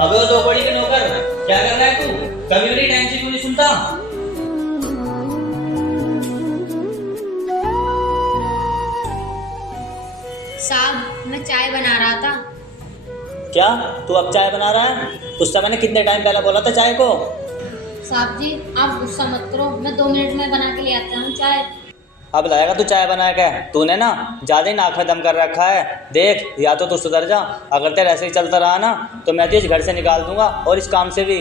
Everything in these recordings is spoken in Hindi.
अबे वो दो कौड़ी के नौकर, क्या कर रहा है तू? कभी मेरी टाइम से क्यों नहीं सुनता? साहब मैं चाय बना रहा था। क्या तू अब चाय बना रहा है? तुझसे मैंने कितने टाइम पहले बोला था चाय को? साहब जी आप गुस्सा मत करो, मैं 2 मिनट में बना के ले आता हूँ चाय। अब लाएगा तू चाय बना के? तूने ना ज्यादा ही नाक में दम कर रखा है। देख, या तो तू सुधर जा, अगर तेरा ऐसे ही चलता रहा ना तो मैं तुझे घर से निकाल दूंगा और इस काम से भी।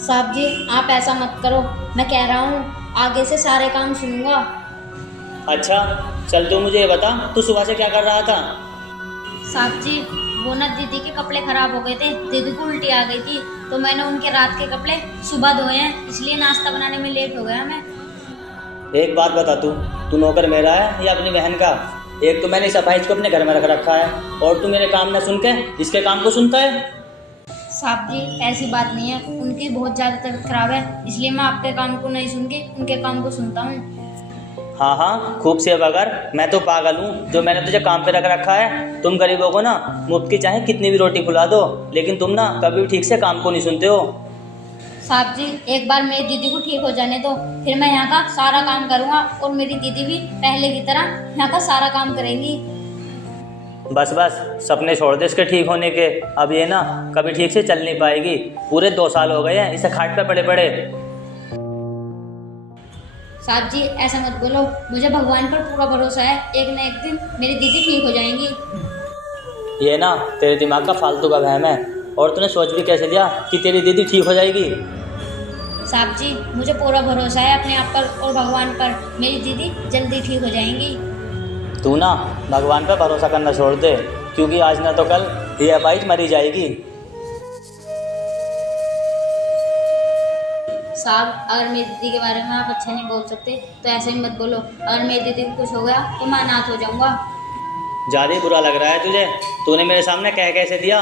साहब जी आप ऐसा मत करो, मैं कह रहा हूँ आगे से सारे काम सुनूंगा। अच्छा चल, तू मुझे ये बता, तू सुबह से क्या कर रहा था? साहब जी वो ना दीदी के कपड़े खराब हो गए थे, दीदी को उल्टी आ गई थी, तो मैंने उनके रात के कपड़े सुबह धोए हैं, इसलिए नाश्ता बनाने में लेट हो गया मैं। एक बात बता, तू नौकर मेरा है या अपनी बहन का? एक तो मैंने इस अपाहिज को अपने घर में रख रखा है और तू मेरे काम न सुन के इसके काम को सुनता है। साहब जी ऐसी बात नहीं है, उनकी बहुत ज़्यादा तबीयत खराब है, इसलिए मैं आपके काम को नहीं सुन के उनके काम को सुनता हूँ। हाँ हाँ, खूब से बगर, मैं तो पागल हूँ जो मैंने तुझे काम पे रख रखा है। तुम गरीबों को ना मुफ्त की चाहे कितनी भी रोटी खिला दो, लेकिन तुम ना कभी भी ठीक से काम को नहीं सुनते हो। साहब जी एक बार मेरी दीदी को ठीक हो जाने दो, फिर मैं यहाँ का सारा काम करूँगा और मेरी दीदी भी पहले की तरह यहाँ का सारा काम करेंगी। बस बस, सपने छोड़ दे इसके ठीक होने के। अब ये ना कभी ठीक से चल नहीं पाएगी। पूरे 2 साल हो गए हैं इसे खाट पे पड़े पड़े। साहब जी ऐसा मत बोलो, मुझे भगवान पर पूरा भरोसा है, एक न एक दिन मेरी दीदी ठीक हो जाएंगी। ये ना तेरे दिमाग का फालतू का वहम है, और तूने सोच भी कैसे लिया कि तेरी दीदी ठीक हो जाएगी? साहब जी मुझे पूरा भरोसा है अपने आप पर और भगवान पर, मेरी दीदी जल्दी ठीक हो जाएंगी। तू ना भगवान पर भरोसा करना छोड़ दे, क्योंकि आज ना तो कल ये अपाहिज मरी जाएगी। साहब अगर मेरी दीदी के बारे में आप अच्छा नहीं बोल सकते तो ऐसे ही मत बोलो, अगर मेरी दीदी को कुछ हो गया तो मैं अनाथ हो जाऊंगा। ज़्यादा ही बुरा लग रहा है तुझे। तूने मेरे सामने कह कैसे दिया?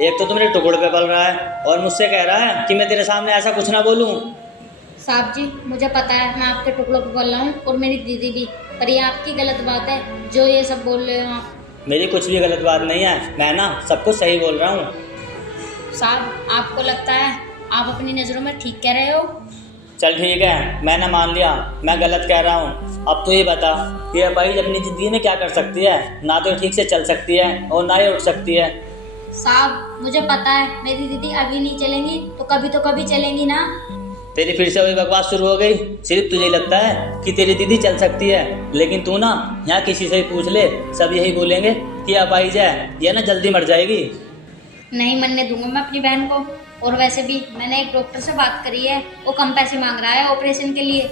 एक तो तू मेरे टुकड़े पे पल रहा है और मुझसे कह रहा है कि मैं तेरे सामने ऐसा कुछ ना बोलूं। साहब जी मुझे पता है मैं आपके टुकड़ों पे बोल रहा हूँ और मेरी दीदी भी, पर ये आपकी गलत बात है जो ये सब बोल रहे हो आप। मेरी कुछ भी गलत बात नहीं है, मैं ना सब कुछ सही बोल रहा हूँ। साहब आपको लगता है आप अपनी नज़रों में ठीक कह रहे हो? चल ठीक है, मैंने मान लिया मैं गलत कह रहा हूँ। अब तो ये बता कि अपाहिज अपनी ज़िंदगी में क्या कर सकती है? ना तो ठीक से चल सकती है और ना ही उठ सकती है। साहब मुझे पता है मेरी दीदी अभी नहीं चलेंगी तो कभी चलेंगी ना। तेरी फिर से वही बकवास शुरू हो गई। सिर्फ तुझे लगता है कि तेरी दीदी चल सकती है, लेकिन तू ना यहाँ किसी से ही पूछ ले, सब यही बोलेंगे कि अपाहिज है, ये ना जल्दी मर जाएगी। नहीं मरने दूंगा मैं अपनी बहन को, और वैसे भी मैंने एक डॉक्टर से बात करी है, वो कम पैसे मांग रहा है ऑपरेशन के लिए।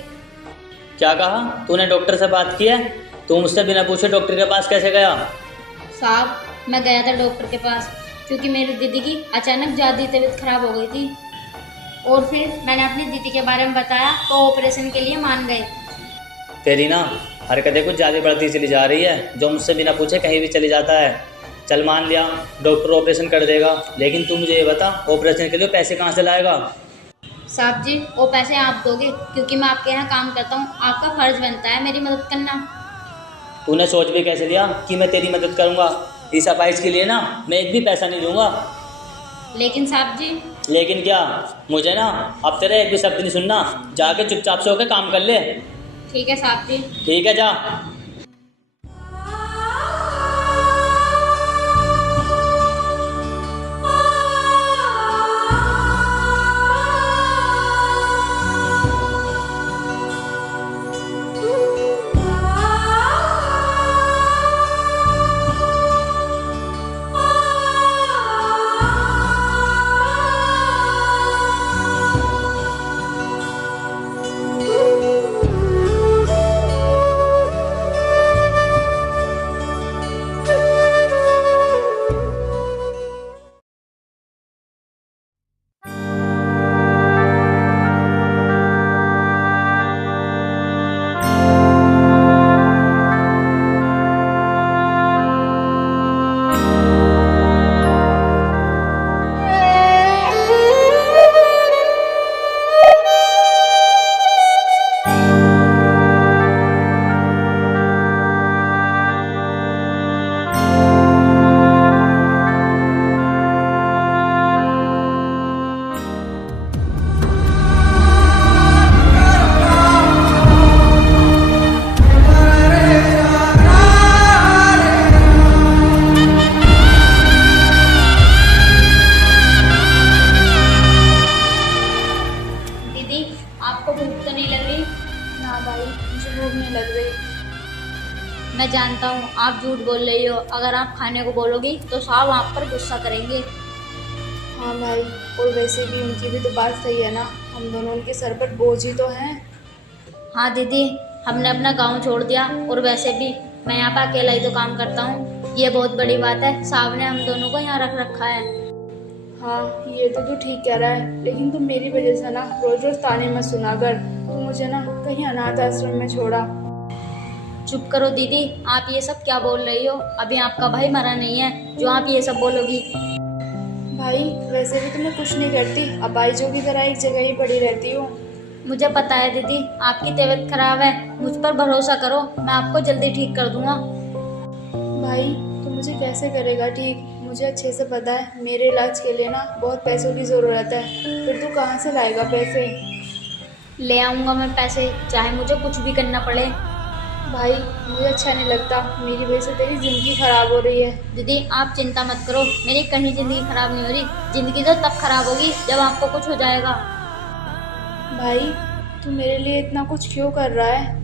क्या कहा तूने? डॉक्टर से बात की है? तू मुझसे बिना पूछे डॉक्टर के पास कैसे गया? साहब मैं गया था डॉक्टर के पास क्योंकि मेरी दीदी की अचानक ज़्यादा तबीयत खराब हो गई थी, और फिर मैंने अपनी दीदी के बारे में बताया तो ऑपरेशन के लिए मान गए। तेरी ना हरकतें कुछ ज़्यादा बढ़ती चली जा रही है, जो मुझसे बिना पूछे कहीं भी चली जाता है। चल मान लिया डॉक्टर ऑपरेशन कर देगा, लेकिन तू मुझे ये बता ऑपरेशन के लिए पैसे कहाँ से लाएगा? साहब जी वो पैसे आप दोगे क्योंकि मैं आपके यहाँ काम करता हूँ, आपका फर्ज बनता है मेरी मदद करना। तूने सोच भी कैसे लिया कि मैं तेरी मदद करूँगा? इस अपाहिज के लिए ना मैं एक भी पैसा नहीं दूंगा। लेकिन साहब जी। लेकिन क्या? मुझे ना अब तेरा एक भी शब्द नहीं सुनना, जाके चुपचाप से होकर काम कर ले। ठीक है साहब जी। ठीक है, जा। मैं जानता हूँ आप झूठ बोल रही हो। अगर आप खाने को बोलोगी तो साहब आप पर गुस्सा करेंगे। हाँ भाई, और वैसे भी उनकी भी तो बात सही है ना, हम दोनों उनके सर पर बोझ ही तो हैं। हाँ दीदी, हमने अपना गांव छोड़ दिया और वैसे भी मैं यहाँ पर अकेला ही तो काम करता हूँ। ये बहुत बड़ी बात है, साहब ने हम दोनों को यहाँ रख रखा है। हाँ, ये तो तू ठीक कह रहा है, लेकिन तुम मेरी वजह से ना रोज रोज ताने मत सुना कर। तू मुझे ना कहीं अनाथ आश्रम में छोड़ा। चुप करो दीदी, आप ये सब क्या बोल रही हो? अभी आपका भाई मरा नहीं है जो आप ये सब बोलोगी। भाई वैसे भी तो मैं कुछ नहीं करती, अपाइजों की तरह एक जगह ही पड़ी रहती हूँ। मुझे पता है दीदी, आपकी तबीयत खराब है, मुझ पर भरोसा करो, मैं आपको जल्दी ठीक कर दूंगा। भाई तू मुझे कैसे करेगा ठीक? मुझे अच्छे से पता है मेरे इलाज के लिए ना बहुत पैसों की ज़रूरत है, फिर तू कहाँ से लाएगा पैसे? ले आऊंगा मैं पैसे, चाहे मुझे कुछ भी करना पड़े। भाई मुझे अच्छा नहीं लगता, मेरी वजह से तेरी ज़िंदगी ख़राब हो रही है। दीदी आप चिंता मत करो, मेरी कहीं ज़िंदगी खराब नहीं हो रही। ज़िंदगी तो तब खराब होगी जब आपको कुछ हो जाएगा। भाई तू मेरे लिए इतना कुछ क्यों कर रहा है?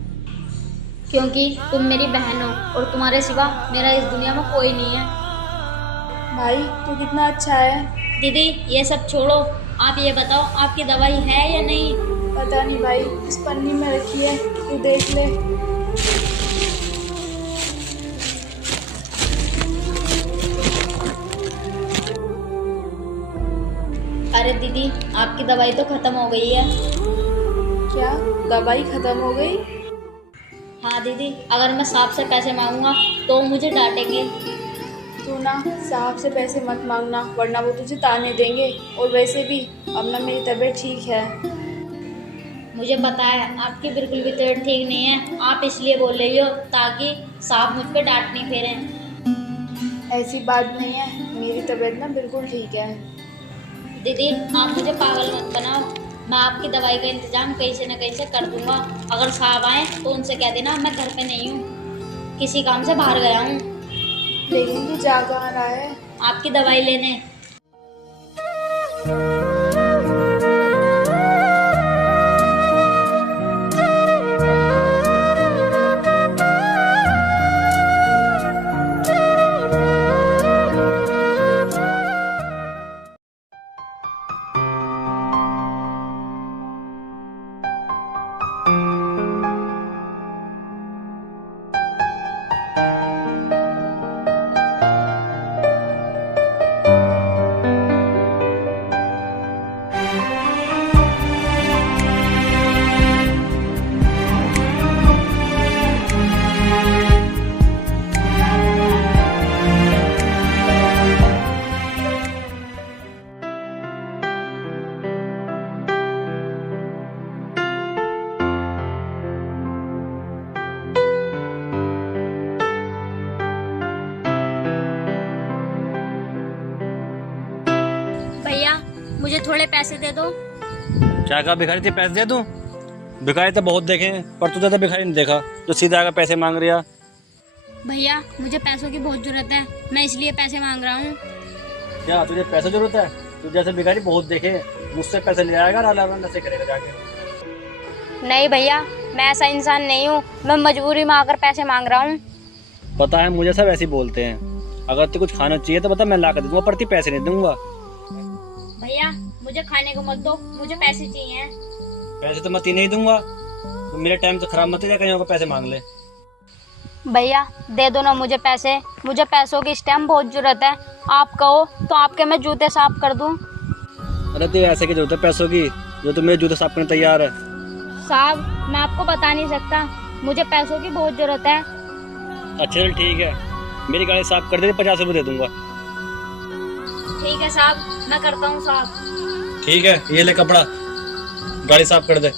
क्योंकि तुम मेरी बहन हो और तुम्हारे सिवा मेरा इस दुनिया में कोई नहीं है। भाई तू कितना अच्छा है। दीदी ये सब छोड़ो, आप ये बताओ आपकी दवाई है या नहीं? पता नहीं भाई, इस पन्नी में रखी है, तू देख ले। अरे दीदी आपकी दवाई तो ख़त्म हो गई है। क्या दवाई ख़त्म हो गई? हाँ दीदी, अगर मैं साहब से पैसे मांगूंगा तो वो मुझे डांटेंगे। तू ना साहब से पैसे मत मांगना, वरना वो तुझे ताने देंगे। और वैसे भी अब ना मेरी तबीयत ठीक है। मुझे पता है आपकी बिल्कुल भी तबीयत ठीक नहीं है, आप इसलिए बोल रही हो ताकि साहब मुझ पे डांट नहीं फेरें। ऐसी बात नहीं है, मेरी तबीयत ना बिल्कुल ठीक है। दीदी आप मुझे पागल मत बनाओ, मैं आपकी दवाई का इंतजाम कहीं से न कहीं से कर दूंगा। अगर साहब आए तो उनसे कह देना मैं घर पे नहीं हूँ, किसी काम से बाहर गया हूँ। लेकिन तू जा कहाँ रहा है? आपकी दवाई लेने। भैया मुझे थोड़े पैसे दे दो। क्या कहा भिखारी थी? पैसे दे दूं? भिखारी तो बहुत देखे हैं, पर तुझे तो भिखारी नहीं देखा जो सीधा आकर पैसे मांग रहा। भैया मुझे पैसों की बहुत ज़रूरत है, मैं इसलिए पैसे मांग रहा हूँ। क्या तुझे पैसे जरूरत है? तू जैसे भिखारी बहुत देखे, मुझसे पैसे ले आएगा, राला नशे करेगा जाके। नहीं भैया, मैं ऐसा इंसान नहीं हूँ, मैं मजबूरी में आकर पैसे मांग रहा हूँ। पता है मुझे सब ऐसे ही बोलते हैं। अगर तुझे कुछ खाना चाहिए तो बता, मैं ला कर दूंगा, पर पैसे नहीं दूंगा। भैया मुझे खाने को मत दो, मुझे पैसे चाहिए। पैसे तो मैं नहीं दूंगा, तो मेरे टाइम तो खराब मत जा, कहीं और पैसे मांग ले। भैया दे दो ना मुझे पैसे, मुझे पैसों की इस टाइम बहुत ज़रूरत है। आप कहो तो आपके मैं जूते साफ कर दूँ। अरे तेरे ऐसे की जरूरत है पैसों की, जो तू मेरे जूते साफ करने तैयार है? साहब मैं आपको बता नहीं सकता, मुझे पैसों की बहुत ज़रूरत है। अच्छा चल ठीक है, मेरी गाड़ी साफ कर दे, 50 रुपये दे दूंगा। ठीक है साहब, मैं करता हूँ साहब। ठीक है, ये ले कपड़ा, गाड़ी साफ कर दे।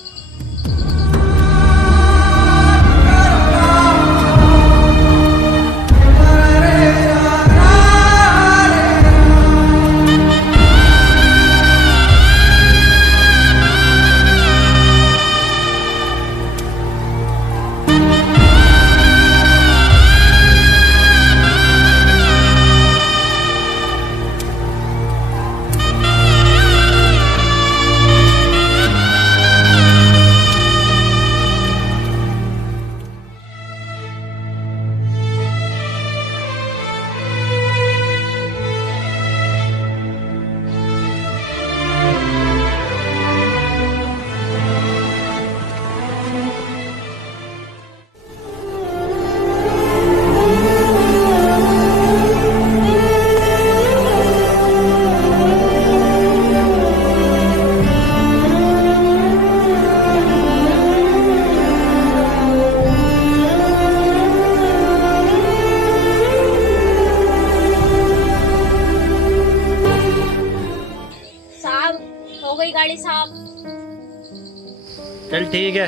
चल ठीक है,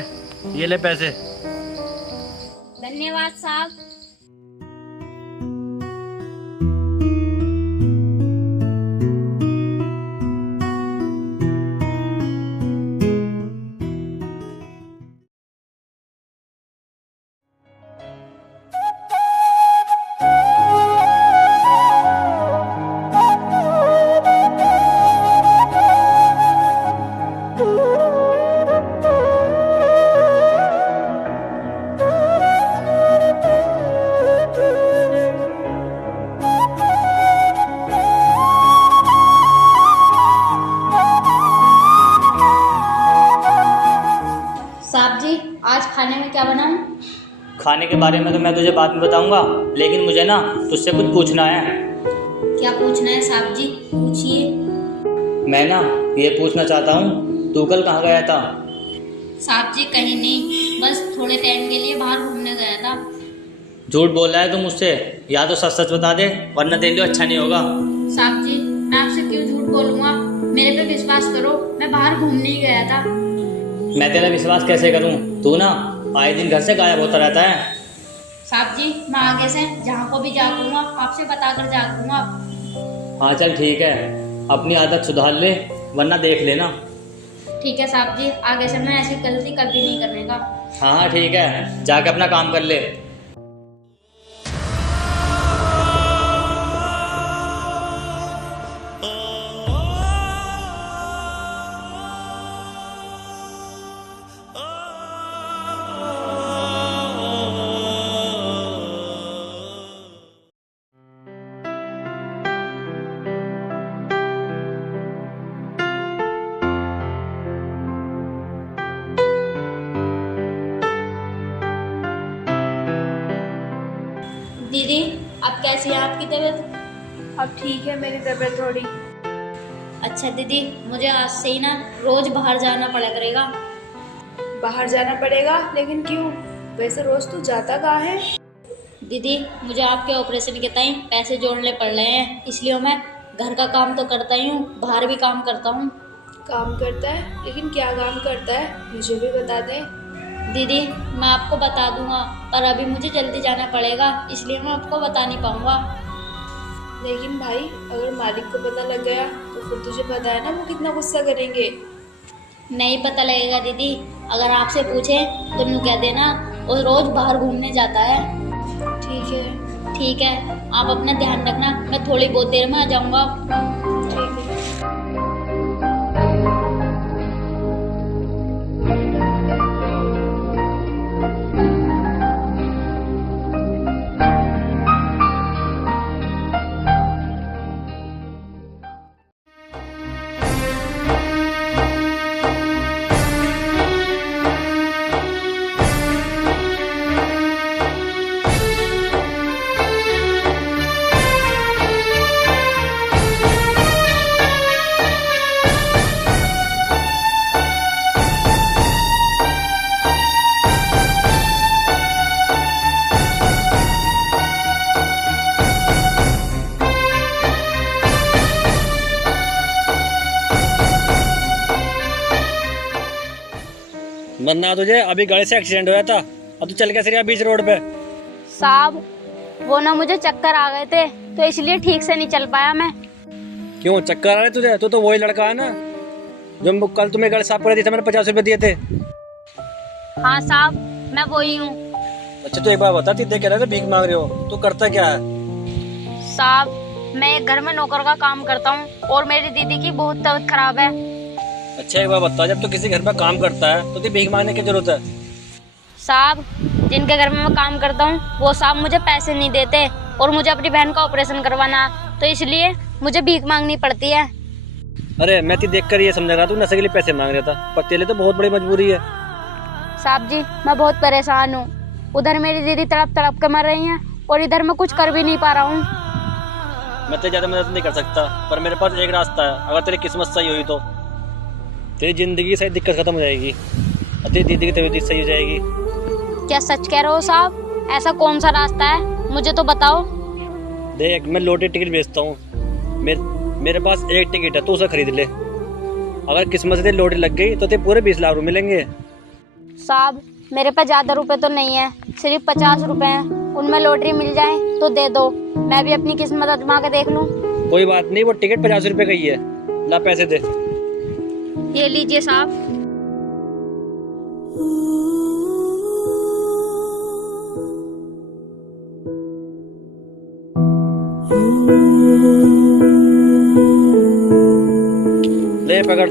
ये ले पैसे। धन्यवाद साहब। साहब जी, आज खाने में क्या बनाऊं? खाने के बारे में तो मैं तुझे बाद में बताऊंगा, लेकिन मुझे ना तुझसे कुछ पूछना है। क्या पूछना है साहब जी? पूछिए। मैं ना ये पूछना चाहता हूँ, तू कल कहाँ गया था? साहब जी कहीं नहीं, बस थोड़े टाइम के लिए बाहर घूमने गया था। झूठ बोल रहा है तू मुझसे, या तो सच सच बता दे, वरना तेरे लिए अच्छा नहीं होगा। साहब जी मैं आपसे क्यों झूठ बोलूँगा? मेरे पे विश्वास करो, मैं बाहर घूमने ही गया था। मैं तेरा विश्वास कैसे करूँ? तू ना आए दिन घर से गायब होता रहता है। साहब जी मैं आगे से जहाँ को भी जाऊँगा आपसे बताकर जाऊँगा। हाँ चल ठीक है, अपनी आदत सुधार ले, वरना देख लेना। ठीक है साहब जी, आगे से मैं ऐसी गलती कभी नहीं करने का। हाँ हाँ ठीक है, जाके अपना काम कर ले। दीदी अब कैसी है आपकी तबीयत? अब ठीक है मेरी तबीयत थोड़ी। अच्छा दीदी, मुझे आज से ही ना रोज बाहर जाना पड़ा करेगा। बाहर जाना पड़ेगा? लेकिन क्यों? वैसे रोज तू जाता कहाँ है? दीदी मुझे आपके ऑपरेशन के टाइम पैसे जोड़ने पड़ रहे हैं, इसलिए मैं घर का काम तो करता ही हूँ, बाहर भी काम करता हूँ। काम करता है? लेकिन क्या काम करता है, मुझे भी बता दे। दीदी मैं आपको बता दूंगा, पर अभी मुझे जल्दी जाना पड़ेगा, इसलिए मैं आपको बता नहीं पाऊंगा। लेकिन भाई अगर मालिक को पता लग गया तो फिर तुझे पता है ना वो कितना गुस्सा करेंगे। नहीं पता लगेगा दीदी, अगर आपसे पूछे तो यूँ कह देना वो रोज बाहर घूमने जाता है। ठीक है। ठीक है, आप अपना ध्यान रखना, मैं थोड़ी बहुत देर में आ जाऊंगा। ठीक है। मरना तुझे, अभी गाड़ी से एक्सीडेंट हुआ था, अब तू चल कैसे रहा बीच रोड पे? साहब वो ना मुझे चक्कर आ गए थे, तो इसलिए ठीक से नहीं चल पाया मैं। क्यों चक्कर आ रहे तुझे? तो वही लड़का है ना जो कल तुम्हें गाड़ी साफ कर दी थी, मैंने 50 रुपए दिए थे। हाँ साहब मैं वही हूँ। अच्छा तो एक बार बता, तीते कह रहे थे भीख मांग रहे हो, तू करता क्या है? साहब मैं एक घर में नौकर का काम करता हूँ और मेरी दीदी की बहुत तबीयत खराब है। अच्छा एक बार बता, जब तू किसी घर में काम करता है तो तुझे भीख मांगने की जरूरत है? साहब जिनके घर में मैं काम करता हूँ वो साहब मुझे पैसे नहीं देते, और मुझे अपनी बहन का ऑपरेशन करवाना है, तो इसलिए मुझे भीख मांगनी पड़ती है। अरे मैं तो देख कर ये समझ रहा तू नशे के लिए पैसे मांग रहा था, पर तेरे लिए तो बहुत बड़ी मजबूरी है। साहब जी मैं बहुत परेशान हूँ, उधर मेरी दीदी तड़प तड़प के मर रही हैं और इधर मैं कुछ कर भी नहीं पा रहा हूँ। मैं तेरी ज़्यादा मदद नहीं कर सकता, पर मेरे पास एक रास्ता है, अगर तेरी किस्मत सही हुई तो तेरी ज़िंदगी से दिक्कत खत्म हो जाएगी और तेरी दीदी की तबीयत सही हो जाएगी। क्या सच कह रहे हो साहब? ऐसा कौन सा रास्ता है, मुझे तो बताओ। देख मैं लॉटरी टिकट बेचता हूँ, मेरे पास एक टिकट है, तू उसे खरीद ले। अगर किस्मत से तेरी लॉटरी लग गई तो तेरे पूरे 20 लाख रुपये मिलेंगे। साहब मेरे पास ज़्यादा रुपए तो नहीं है, सिर्फ 50 रुपए हैं। उनमें लॉटरी मिल जाए तो दे दो, मैं भी अपनी किस्मत आजमा के देख लूँ। कोई बात नहीं, वो टिकट 50 रुपये का ही है। ला पैसे दे। ये लीजिए साहब। ले पकड़।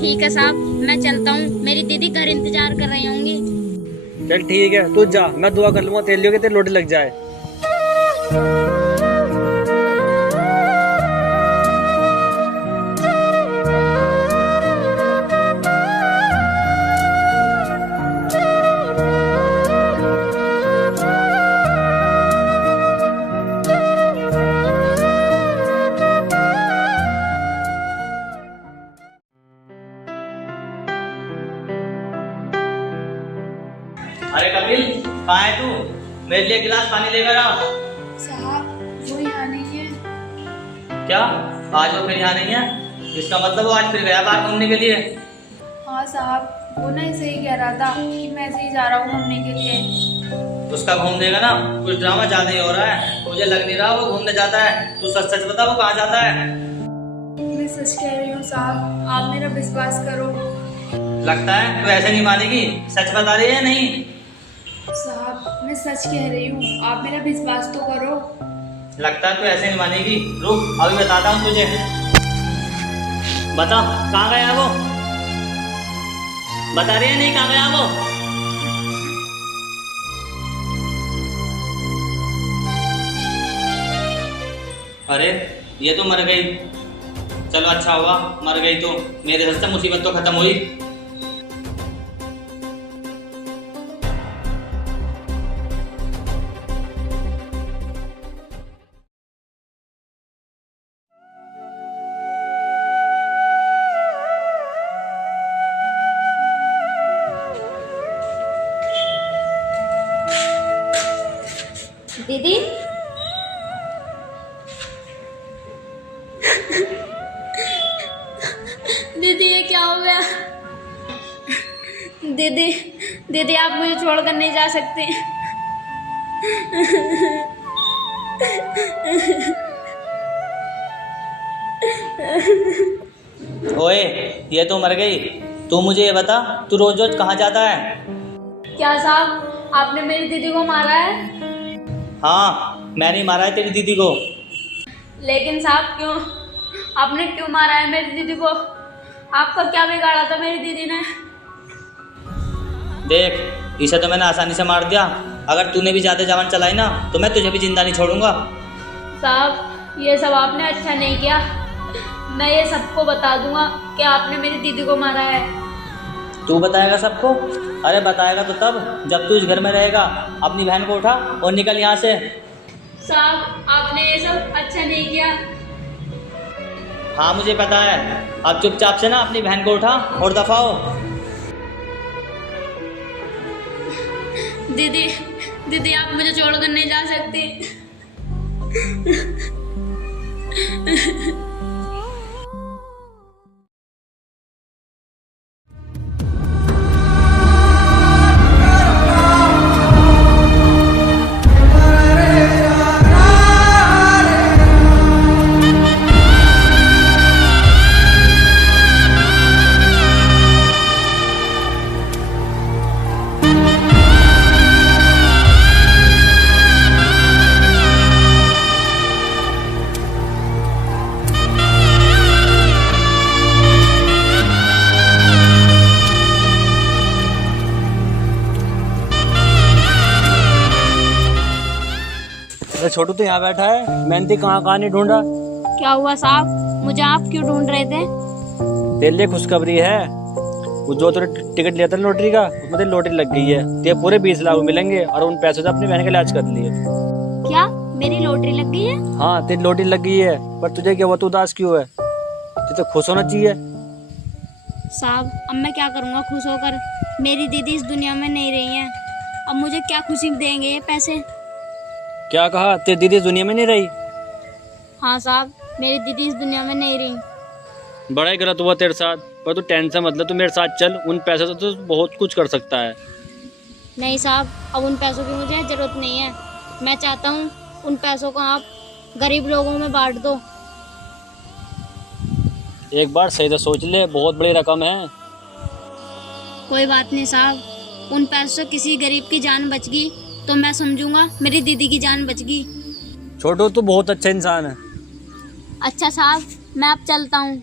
ठीक है साहब, मैं चलता हूँ, मेरी दीदी घर इंतजार कर रही होंगी। चल ठीक है, तू जा, मैं दुआ कर लूंगा तेरे लिए कि तेरी लॉटरी लग जाए। अरे कपिल, कहाँ है तू? मेरे लिए गिलास पानी लेकर आ। साहब वो यहाँ नहीं है। क्या आज वो फिर यहाँ नहीं है? इसका मतलब वो आज फिर गया बाहर घूमने के लिए। हाँ साहब, वो ना ऐसे ही कह रहा था कि मैं ऐसे ही जा रहा हूँ घूमने के लिए। उसका घूम देगा ना, कुछ ड्रामा ज्यादा ही हो रहा है। मुझे लग नहीं रहा वो घूमने जाता है। तू सच सच बता, वो कहाँ जाता है? मैं सच कह रही हूँ साहब, आप मेरा विश्वास करो। लगता है तू ऐसे नहीं मानेगी। सच बता रही है नहीं? साहब मैं सच कह रही हूँ, आप मेरा विश्वास तो करो। लगता है तू ऐसे नहीं मानेगी। रुक, अभी बताता हूँ तुझे। बता, कहाँ गया वो? बता रही है नहीं कहाँ गया वो? अरे ये तो मर गई। चलो अच्छा हुआ मर गई तो, मेरे घर से मुसीबत तो खत्म हुई। दीदी दीदी ये क्या हो गया? दीदी दीदी आप मुझे छोड़कर नहीं जा सकते। ओए ये तो मर गई। तू मुझे ये बता, तू रोज रोज कहाँ जाता है? क्या साहब आपने मेरी दीदी को मारा है? हाँ, मैंने मारा है तेरी दीदी को। लेकिन साहब क्यों? आपने क्यों मारा है मेरी दीदी को? आपका क्या बिगाड़ा था मेरी दीदी ने? देख, इसे तो मैंने आसानी से मार दिया। अगर तूने भी ज्यादा जवान चलाई ना तो मैं तुझे भी जिंदा नहीं छोड़ूंगा। साहब ये सब आपने अच्छा नहीं किया। मैं ये सबको बता दूंगा कि आपने मेरी दीदी को मारा है। तू बताएगा सबको? अरे बताएगा तो तब जब तू इस घर में रहेगा। अपनी बहन को उठा और निकल यहाँ से। साहब आपने ये सब अच्छा नहीं किया। हाँ मुझे पता है। अब चुपचाप से ना अपनी बहन को उठा और दफा हो। दीदी दीदी आप मुझे छोड़कर नहीं जा सकती। अरे छोटू तो यहाँ बैठा है, मेहनती कहाँ कहाँ नहीं ढूंढा। क्या हुआ साहब, मुझे आप क्यों ढूंढ रहे थे? तेरे लिए खुशखबरी है। वो जो तूने टिकट लिया था लॉटरी का, उसमें तेरी लॉटरी लग गई है। तेरे पूरे 20 लाख मिलेंगे और उन पैसों से अपनी बहन का इलाज कर लिए। क्या मेरी लॉटरी लग गई है? हाँ तेरी लॉटरी लग गई है, पर तुझे क्या हुआ? तू उदास क्यों है? तुझे तो खुश होना चाहिए। साहब अब मैं क्या करूँगा खुश होकर? मेरी दीदी इस दुनिया में नहीं रही है, अब मुझे क्या खुशी देंगे ये पैसे? क्या कहा? तेरी दीदी इस दुनिया में नहीं रही? हाँ साहब मेरी दीदी इस दुनिया में नहीं रही। बड़ा ही गलत हुआ तेरे साथ। पर तू टेंशन मतलब तू मेरे साथ चल, उन पैसों से तो बहुत कुछ कर सकता है। नहीं साहब, अब उन पैसों की मुझे ज़रूरत नहीं है। मैं चाहता हूँ उन पैसों को आप गरीब लोगों में बांट दो। एक बार सही से सोच ले, बहुत बड़ी रकम है। कोई बात नहीं साहब, उन पैसों से किसी गरीब की जान बच गई तो मैं समझूंगा मेरी दीदी की जान बच गई। छोटू तू बहुत अच्छा इंसान है। अच्छा साहब, मैं अब चलता हूँ।